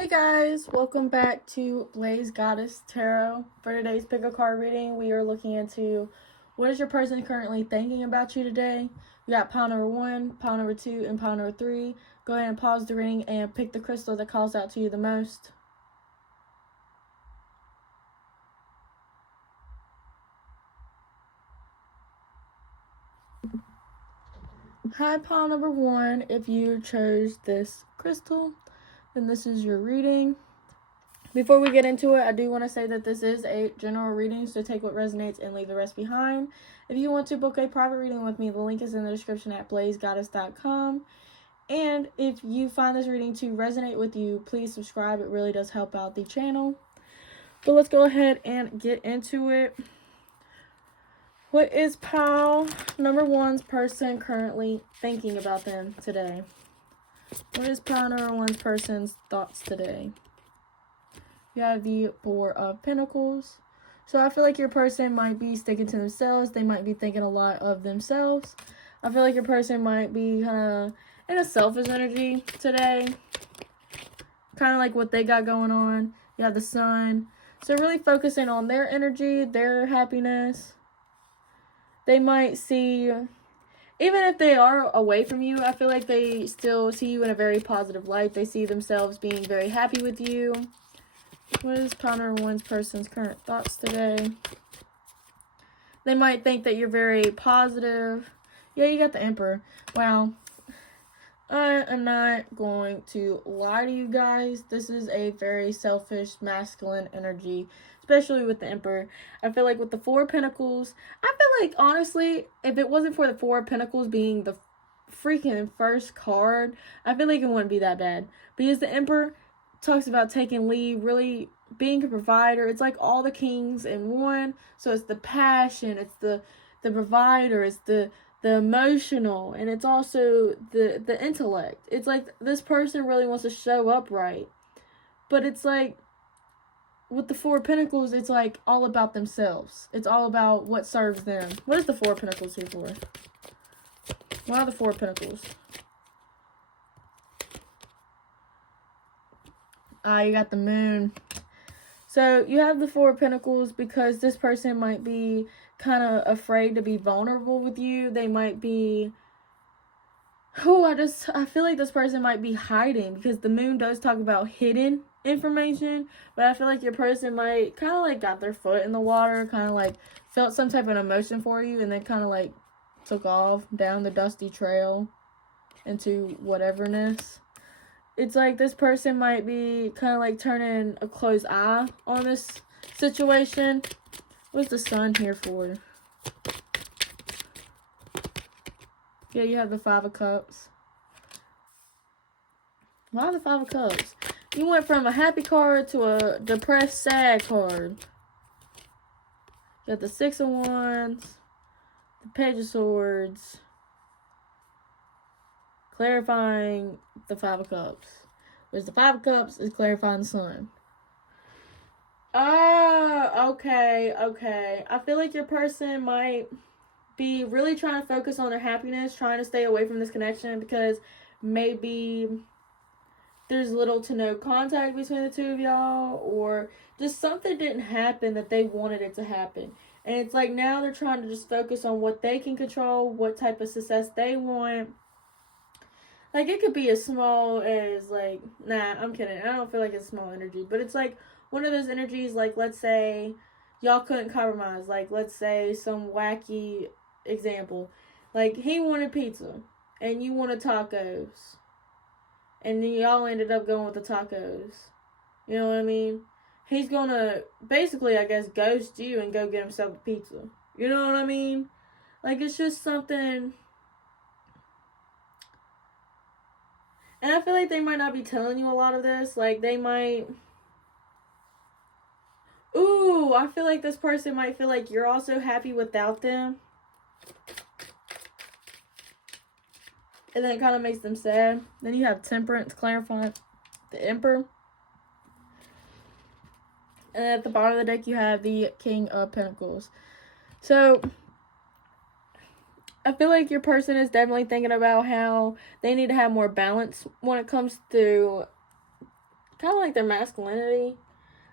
Hey guys, welcome back to Blaze Goddess Tarot. For today's pick a card reading, we are looking into what is your person currently thinking about you today. We got pile number 1, pile number 2, and pile number 3. Go ahead and pause the reading and pick the crystal that calls out to you the most. Hi, pile number 1. If you chose this crystal, then this is your reading. Before we get into it, I do want to say that this is a general reading, so take what resonates and leave the rest behind. If you want to book a private reading with me, the link is in the description at blazegoddess.com. And if you find this reading to resonate with you, please subscribe. It really does help out the channel. But let's go ahead and get into it. What is pile number 1's person currently thinking about them today? What is pile number 1's person's thoughts today? You have the 4 of Pentacles. So I feel like your person might be sticking to themselves. They might be thinking a lot of themselves. I feel like your person might be kind of in a selfish energy today. Kind of like what they got going on. You have the Sun. So really focusing on their energy, their happiness. They might see, even if they are away from you, I feel like they still see you in a very positive light. They see themselves being very happy with you. What is pile number 1's person's current thoughts today? They might think that you're very positive. Yeah, you got the Emperor. Wow. I am not going to lie to you guys. This is a very selfish, masculine energy, especially with the Emperor. I feel like with the 4 of Pentacles, I feel like, honestly, if it wasn't for the 4 of Pentacles being the freaking first card, I feel like it wouldn't be that bad. Because the Emperor talks about taking leave, really being a provider. It's like all the kings in one. So it's the passion, it's the provider, it's the emotional, and it's also the intellect. It's like this person really wants to show up right. But it's like with the 4 of Pentacles, it's like all about themselves. It's all about what serves them. What is the 4 of Pentacles here for? Why the 4 of Pentacles? You got the Moon. So you have the 4 of Pentacles because this person might be kind of afraid to be vulnerable with you. They might be, I feel like this person might be hiding because the Moon does talk about hidden information. But I feel like your person might kind of like got their foot in the water, kind of like felt some type of emotion for you, and then kind of like took off down the dusty trail into whateverness. It's like this person might be kind of like turning a closed eye on this situation. What's the Sun here for? Yeah, you have the 5 of Cups. Why the 5 of Cups? You went from a happy card to a depressed, sad card. You got the 6 of Wands, the Page of Swords, clarifying the 5 of Cups. Whereas the 5 of Cups is clarifying the Sun. Oh, okay. I feel like your person might be really trying to focus on their happiness, trying to stay away from this connection because maybe there's little to no contact between the two of y'all, or just something didn't happen that they wanted it to happen. And it's like now they're trying to just focus on what they can control, what type of success they want. Like, it could be as small as, like, nah, I'm kidding. I don't feel like it's small energy. But it's, like, one of those energies, like, let's say y'all couldn't compromise. Like, let's say some wacky example. Like, he wanted pizza, and you wanted tacos. And then y'all ended up going with the tacos. You know what I mean? He's gonna, basically, I guess, ghost you and go get himself a pizza. You know what I mean? Like, it's just something. And I feel like they might not be telling you a lot of this. Like, they might. Ooh, I feel like this person might feel like you're also happy without them. And then it kind of makes them sad. Then you have Temperance, clarifying the Emperor. And at the bottom of the deck, you have the King of Pentacles. So I feel like your person is definitely thinking about how they need to have more balance when it comes to kind of like their masculinity.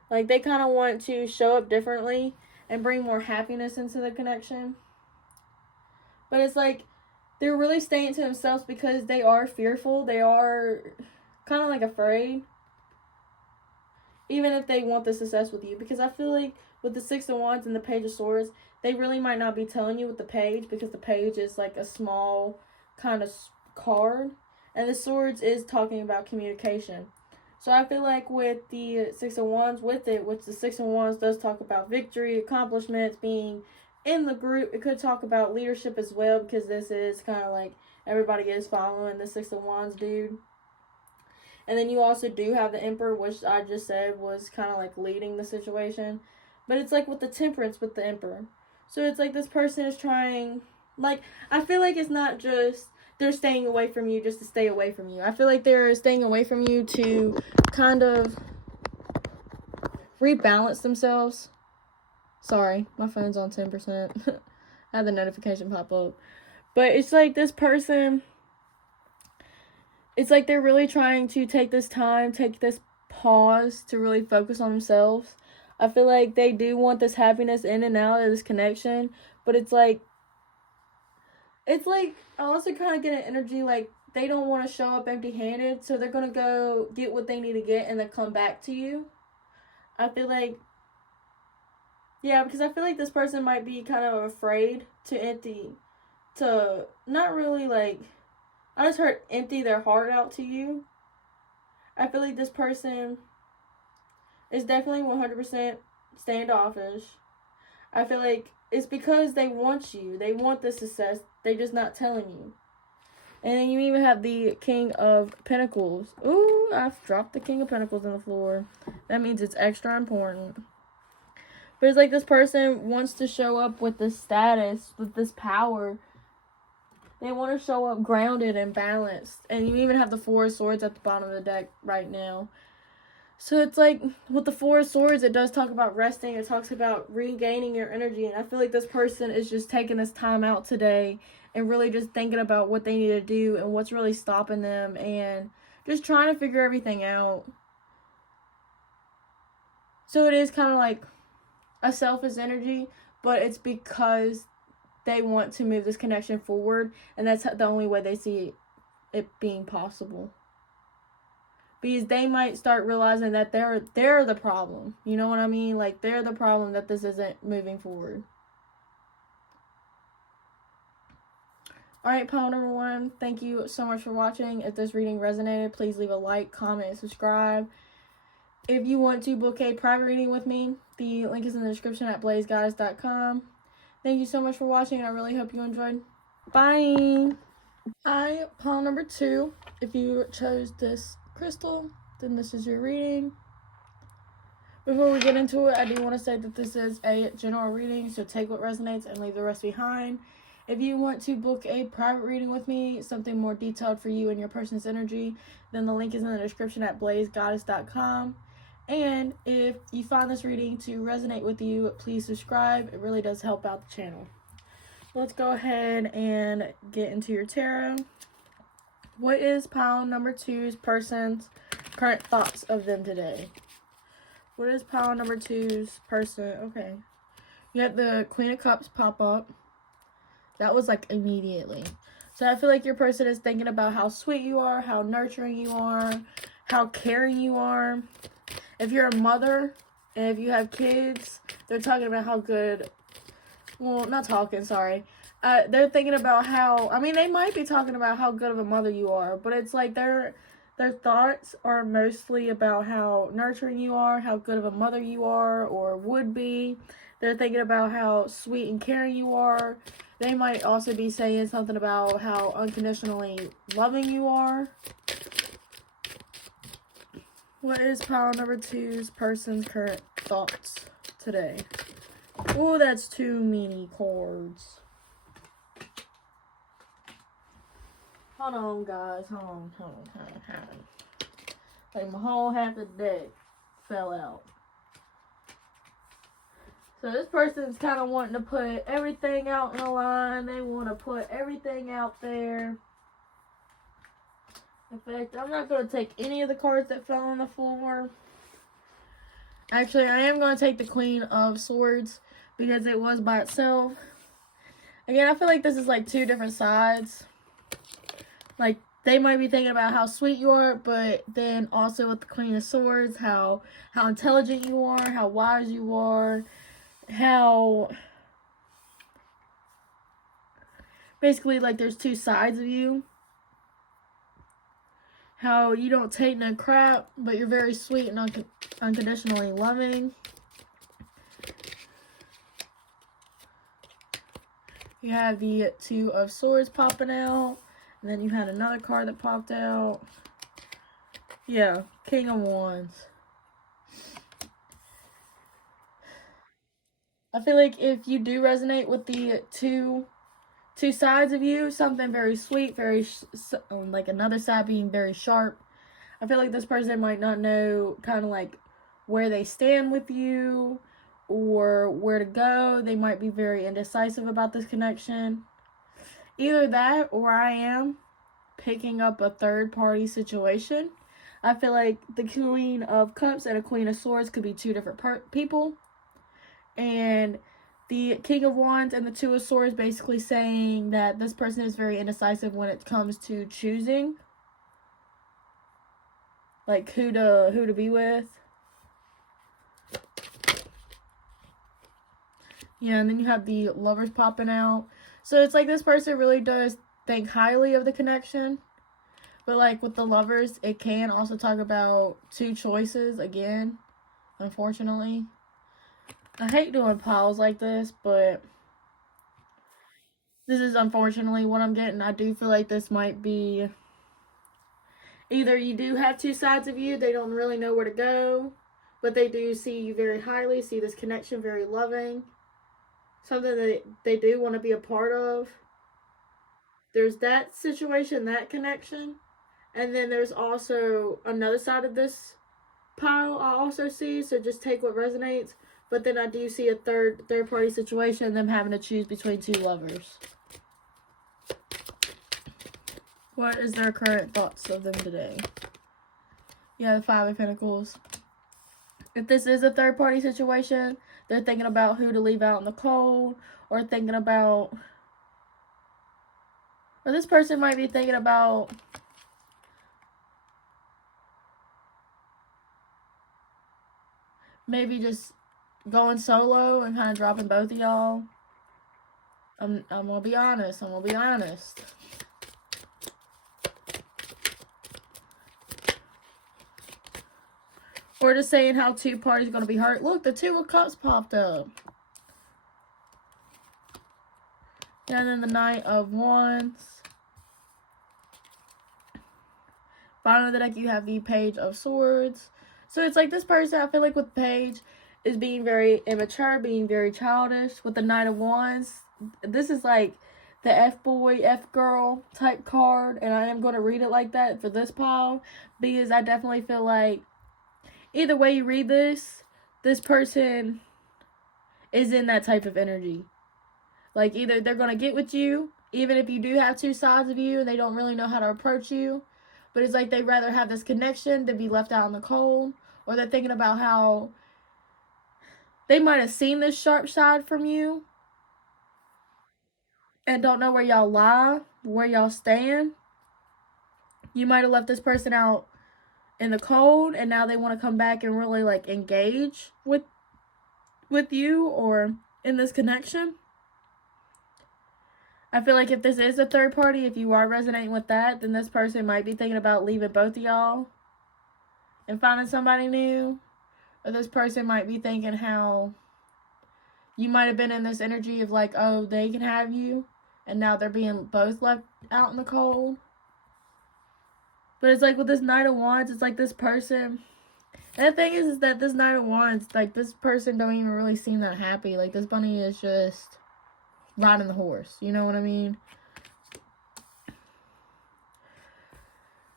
Like, they kind of want to show up differently and bring more happiness into the connection. But it's like, they're really staying to themselves because they are fearful. They are kind of like afraid. Even if they want the success with you. Because I feel like with the Six of Wands and the Page of Swords, they really might not be telling you with the Page. Because the Page is like a small kind of card. And the Swords is talking about communication. So I feel like with the Six of Wands, which the Six of Wands does talk about victory, accomplishments, being in the group. It could talk about leadership as well, because this is kind of like everybody is following the Six of Wands dude. And then you also do have the Emperor, which I just said was kind of like leading the situation. But it's like with the Temperance with the Emperor. So it's like this person is trying, like, I feel like it's not just they're staying away from you just to stay away from you. I feel like they're staying away from you to kind of rebalance themselves. Sorry, my phone's on 10%. I had the notification pop up. But it's like this person, it's like they're really trying to take this time, take this pause to really focus on themselves. I feel like they do want this happiness in and out of this connection. But it's like I also kind of get an energy like they don't want to show up empty-handed. So they're going to go get what they need to get and then come back to you. I feel like, yeah, because I feel like this person might be kind of afraid to not really like, I just heard empty their heart out to you. I feel like this person is definitely 100% standoffish. I feel like it's because they want you. They want the success. They're just not telling you. And then you even have the King of Pentacles. Ooh, I've dropped the King of Pentacles on the floor. That means it's extra important. But it's like this person wants to show up with this status, with this power. They want to show up grounded and balanced. And you even have the Four of Swords at the bottom of the deck right now. So it's like, with the Four of Swords, it does talk about resting. It talks about regaining your energy. And I feel like this person is just taking this time out today and really just thinking about what they need to do and what's really stopping them. And just trying to figure everything out. So it is kind of like a selfish energy, but it's because they want to move this connection forward. And that's the only way they see it being possible. Because they might start realizing that they're the problem. You know what I mean? Like, they're the problem that this isn't moving forward. Alright, pile number 1. Thank you so much for watching. If this reading resonated, please leave a like, comment, and subscribe. If you want to book a private reading with me, the link is in the description at blazegoddess.com. Thank you so much for watching. I really hope you enjoyed. Bye! Hi, pile number 2. If you chose this crystal, then this is your reading. Before we get into it, I do want to say that this is a general reading, so take what resonates and leave the rest behind. If you want to book a private reading with me, something more detailed for you and your person's energy, then the link is in the description at blazegoddess.com. And if you find this reading to resonate with you, please subscribe. It really does help out the channel. Let's go ahead and get into your tarot. What is pile number 2's person's current thoughts of them today? What is pile number 2's person? Okay. You had the Queen of Cups pop up. That was like immediately. So I feel like your person is thinking about how sweet you are, how nurturing you are, how caring you are. If you're a mother and if you have kids, they're talking about how good, well, not talking, sorry. They're thinking about how, I mean, they might be talking about how good of a mother you are, but it's like their thoughts are mostly about how nurturing you are, how good of a mother you are or would be. They're thinking about how sweet and caring you are. They might also be saying something about how unconditionally loving you are. What is pile number 2's person's current thoughts today? Oh, that's too many cards. Hold on, guys. Hold on. Like, my whole half of the deck fell out. So this person's kind of wanting to put everything out in the line. They want to put everything out there. In fact, I'm not going to take any of the cards that fell on the floor. Actually, I am going to take the Queen of Swords because it was by itself. Again, I feel like this is like two different sides. Like, they might be thinking about how sweet you are, but then also with the Queen of Swords, how intelligent you are, how wise you are, how basically like there's two sides of you. How you don't take no crap, but you're very sweet and unconditionally loving. You have the Two of Swords popping out. And then you had another card that popped out. Yeah, King of Wands. I feel like if you do resonate with the two sides of you, something very sweet, very like another side being very sharp. I feel like this person might not know kind of like where they stand with you or where to go. They might be very indecisive about this connection. Either that or I am picking up a third party situation. I feel like the Queen of Cups and a Queen of Swords could be two different people. And the King of Wands and the Two of Swords basically saying that this person is very indecisive when it comes to choosing. Like who to be with. Yeah, and then you have the Lovers popping out. So it's like this person really does think highly of the connection. But like with the Lovers, it can also talk about two choices again, unfortunately. I hate doing piles like this, but this is unfortunately what I'm getting. I do feel like this might be either you do have two sides of you, they don't really know where to go, but they do see you very highly, see this connection very loving, something that they do want to be a part of. There's that situation, that connection, and then there's also another side of this pile I also see, so just take what resonates. But then I do see a third party situation, them having to choose between two lovers. What is their current thoughts of them today? Yeah, the Five of Pentacles. If this is a third party situation, they're thinking about who to leave out in the cold, or thinking about, or this person might be thinking about maybe just going solo and kind of dropping both of y'all. I'm gonna be honest. Or just saying how two parties are gonna be hurt. Look, the Two of Cups popped up. And then the Knight of Wands. Bottom of the deck, you have the Page of Swords. So it's like this person, I feel like with Page, is being very immature, being very childish. With the Knight of Wands, this is like the F-boy, F-girl type card. And I am going to read it like that for this pile. Because I definitely feel like either way you read this person is in that type of energy. Like either they're going to get with you, even if you do have two sides of you and they don't really know how to approach you. But it's like they'd rather have this connection than be left out in the cold. Or they're thinking about how they might have seen this sharp side from you and don't know where y'all lie, where y'all stand. You might have left this person out in the cold and now they want to come back and really like engage with you or in this connection. I feel like if this is a third party, if you are resonating with that, then this person might be thinking about leaving both of y'all and finding somebody new. Or this person might be thinking how you might have been in this energy of like, oh, they can have you. And now they're being both left out in the cold. But it's like with this Knight of Wands, it's like this person. And the thing is that this Knight of Wands, like this person don't even really seem that happy. Like this bunny is just riding the horse. You know what I mean?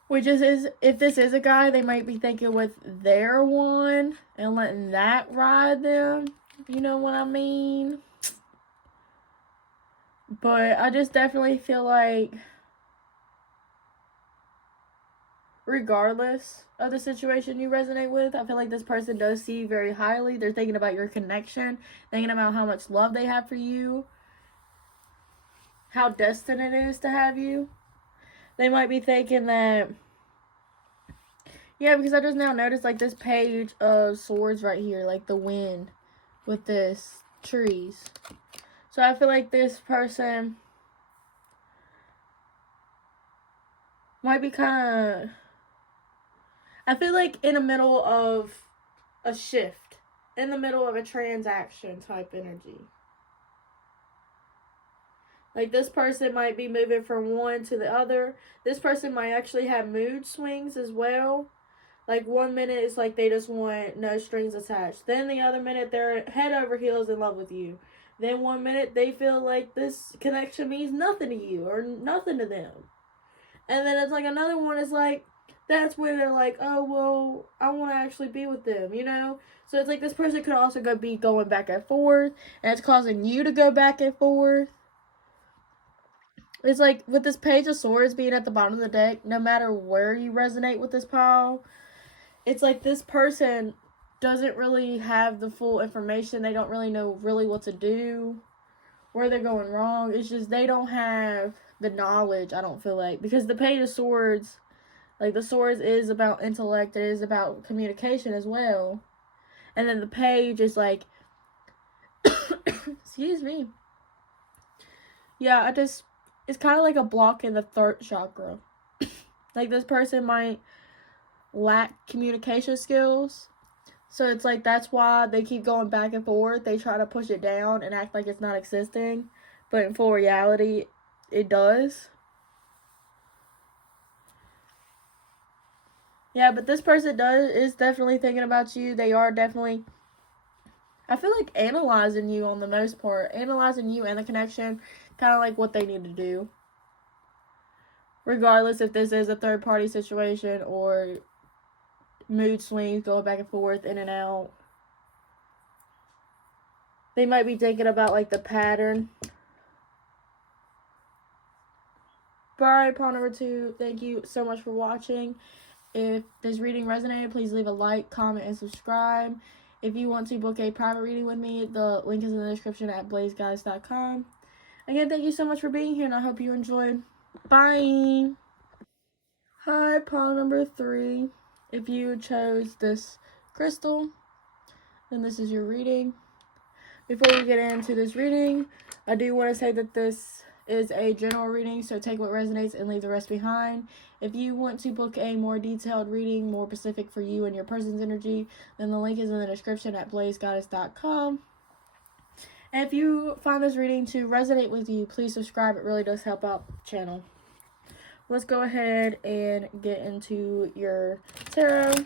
Which is if this is a guy, they might be thinking with their one and letting that ride them. You know what I mean? But I just definitely feel like regardless of the situation you resonate with. I feel like this person does see you very highly. They're thinking about your connection, thinking about how much love they have for you, how destined it is to have you. They might be thinking that, yeah, because I just now noticed, like, this page of swords right here, like the wind with this trees. So I feel like this person might be kind of, I feel like in the middle of a shift, in the middle of a transaction type energy. Like, this person might be moving from one to the other. This person might actually have mood swings as well. Like, 1 minute it's like they just want no strings attached. Then the other minute they're head over heels in love with you. Then 1 minute they feel like this connection means nothing to you or nothing to them. And then it's like another one is like, that's when they're like, oh, well, I want to actually be with them, you know? So it's like this person could also be going back and forth, and it's causing you to go back and forth. It's like with this Page of Swords being at the bottom of the deck, no matter where you resonate with this pile, it's like this person doesn't really have the full information. They don't really know what to do, where they're going wrong. It's just they don't have the knowledge, I don't feel like. Because the Page of Swords, like, the swords is about intellect. It is about communication as well. And then the page is like, excuse me. Yeah, it's kind of like a block in the third chakra. Like, this person might lack communication skills. So it's like, that's why they keep going back and forth. They try to push it down and act like it's not existing. But in full reality, it does. Yeah, but this person is definitely thinking about you. They are definitely, I feel like, analyzing you on the most part. Analyzing you and the connection, kind of like what they need to do. Regardless if this is a third-party situation or mood swings, going back and forth, in and out. They might be thinking about, like, the pattern. But alright, pile number 2, thank you so much for watching. If this reading resonated, please leave a like, comment, and subscribe. If you want to book a private reading with me, the link is in the description at blazeguys.com. Again, thank you so much for being here, and I hope you enjoyed. Bye! Hi, pile number 3. If you chose this crystal, then this is your reading. Before we get into this reading, I do want to say that this is a general reading, so take what resonates and leave the rest behind. If you want to book a more detailed reading, more specific for you and your person's energy, then the link is in the description at blazegoddess.com. And if you find this reading to resonate with you, please subscribe. It really does help out the channel. Let's go ahead and get into your tarot.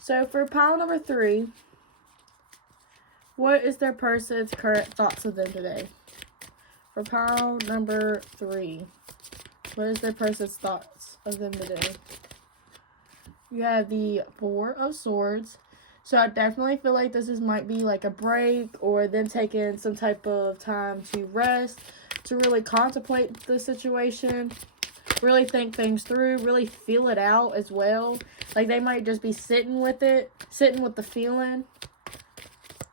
So for pile number 3, what is their person's current thoughts of them today? For pile number 3, what is their person's thoughts of them today? You have the 4 of Swords. So I definitely feel like this might be like a break, or them taking some type of time to rest, to really contemplate the situation, really think things through, really feel it out as well. Like, they might just be sitting with it, sitting with the feeling.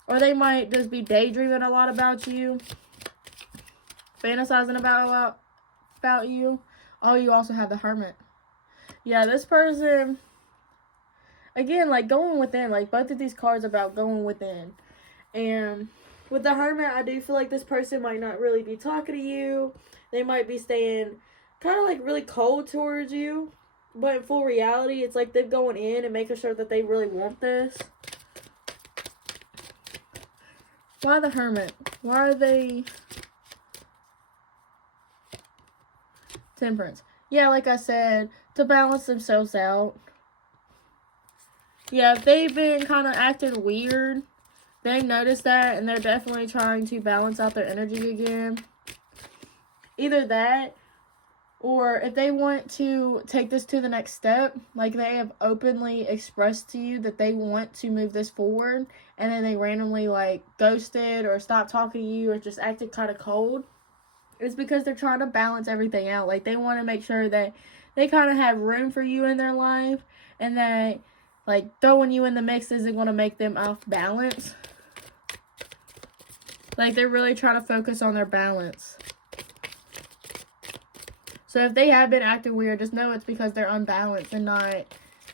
Or they might just be daydreaming a lot about you, fantasizing about you. Oh, you also have the Hermit. Yeah, this person, again, like, going within. Like, both of these cards are about going within. And with the Hermit, I do feel like this person might not really be talking to you. They might be staying kind of, like, really cold towards you. But in full reality, it's like they're going in and making sure that they really want this. Why the Hermit? Why are they... Temperance. Yeah, like I said, to balance themselves out. Yeah, if they've been kind of acting weird, they noticed that, and they're definitely trying to balance out their energy again. Either that, or if they want to take this to the next step, like they have openly expressed to you that they want to move this forward, and then they randomly, like, ghosted or stopped talking to you or just acted kind of cold, it's because they're trying to balance everything out. Like, they want to make sure that they kind of have room for you in their life, and that like throwing you in the mix isn't going to make them off balance. Like they're really trying to focus on their balance. So if they have been acting weird, just know it's because they're unbalanced and not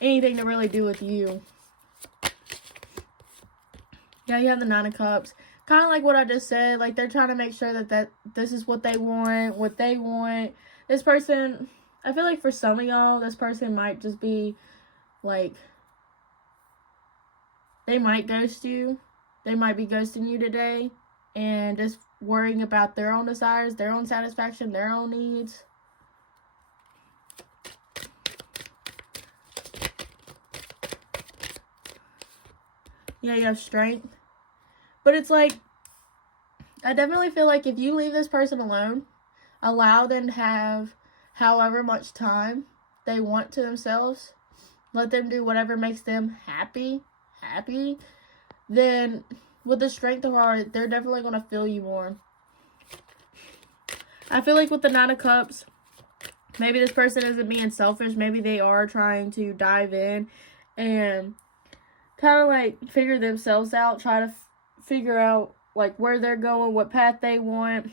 anything to really do with you. Yeah, you have the Nine of Cups. Kind of like what I just said. Like, they're trying to make sure that this is what they want. This person, I feel like for some of y'all, this person might just be, like, they might ghost you. They might be ghosting you today. And just worrying about their own desires, their own satisfaction, their own needs. Yeah, you have Strength. But it's like, I definitely feel like if you leave this person alone, allow them to have however much time they want to themselves, let them do whatever makes them happy, then with the Strength of Heart, they're definitely going to feel you more. I feel like with the Nine of Cups, maybe this person isn't being selfish. Maybe they are trying to dive in and kind of like figure themselves out, try to figure out like where they're going, what path they want.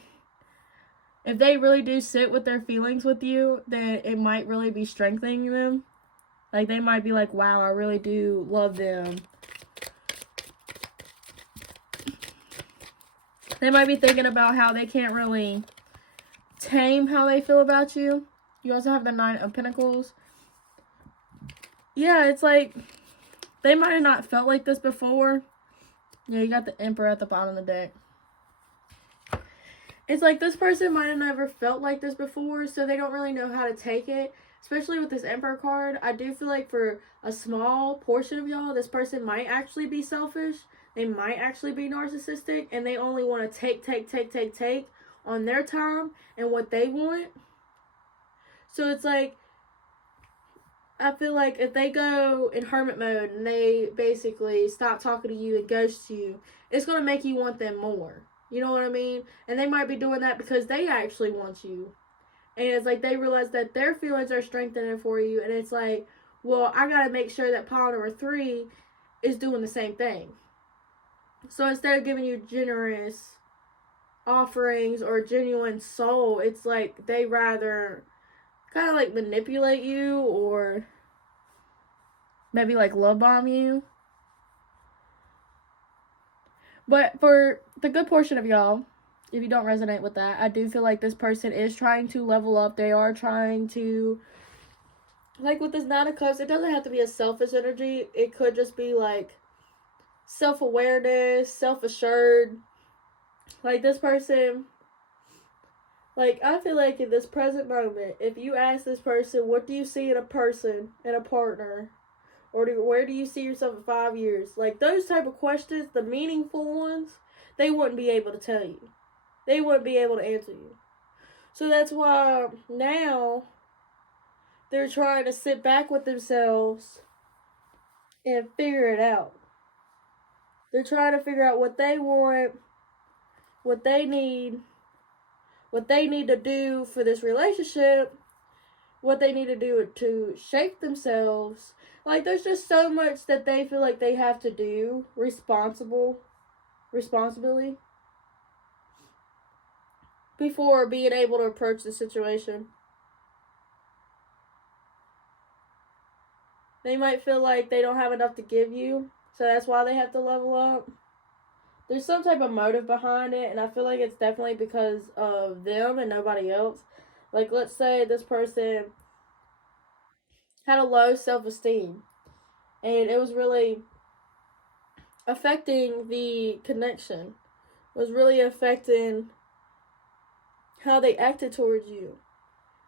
If they really do sit with their feelings with you, then it might really be strengthening them. Like they might be like, wow, I really do love them. They might be thinking about how they can't really tame how they feel about you. You also have the Nine of Pentacles. Yeah, it's like they might have not felt like this before. Yeah, you got the Emperor at the bottom of the deck. It's like this person might have never felt like this before, so they don't really know how to take it. Especially with this Emperor card, I do feel like for a small portion of y'all, this person might actually be selfish. They might actually be narcissistic, and they only want to take on their time and what they want. So it's like, I feel like if they go in hermit mode and they basically stop talking to you and ghost you, it's going to make you want them more. You know what I mean? And they might be doing that because they actually want you. And it's like they realize that their feelings are strengthening for you. And it's like, well, I got to make sure that pile number 3 is doing the same thing. So instead of giving you generous offerings or genuine soul, it's like they rather kind of like manipulate you or maybe like love bomb you. But for the good portion of y'all, if you don't resonate with that, I do feel like this person is trying to level up. They are trying to, like with this Nine of Cups, it doesn't have to be a selfish energy. It could just be like self-awareness, self-assured. Like this person, like I feel like in this present moment, if you ask this person, what do you see in a person, in a partner, or where do you see yourself in 5 years? Like those type of questions, the meaningful ones, they wouldn't be able to tell you. They wouldn't be able to answer you. So that's why now they're trying to sit back with themselves and figure it out. They're trying to figure out what they want, what they need to do for this relationship, what they need to do to shape themselves. Like, there's just so much that they feel like they have to do responsibly before being able to approach the situation. They might feel like they don't have enough to give you, so that's why they have to level up. There's some type of motive behind it, and I feel like it's definitely because of them and nobody else. Like, let's say this person had a low self-esteem, and it was really affecting the connection. It was really affecting how they acted towards you.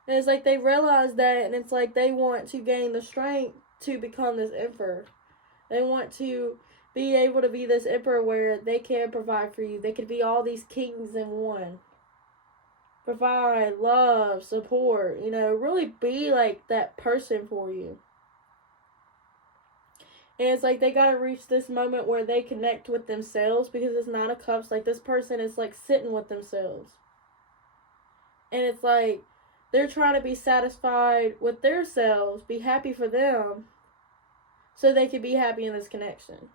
And it's like they realize that, and it's like they want to gain the strength to become this emperor. They want to be able to be this emperor where they can provide for you. They could be all these kings in one. Provide love, support, really be like that person for you. And it's like they gotta reach this moment where they connect with themselves, because it's Nine of Cups. Like, this person is like sitting with themselves. And it's like they're trying to be satisfied with their selves, be happy for them, so they can be happy in this connection.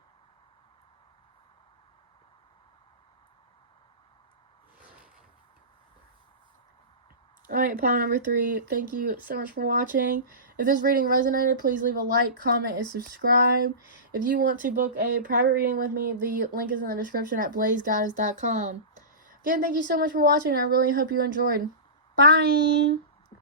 Alright, pile number 3. Thank you so much for watching. If this reading resonated, please leave a like, comment, and subscribe. If you want to book a private reading with me, the link is in the description at blazegoddess.com. Again, thank you so much for watching. I really hope you enjoyed. Bye!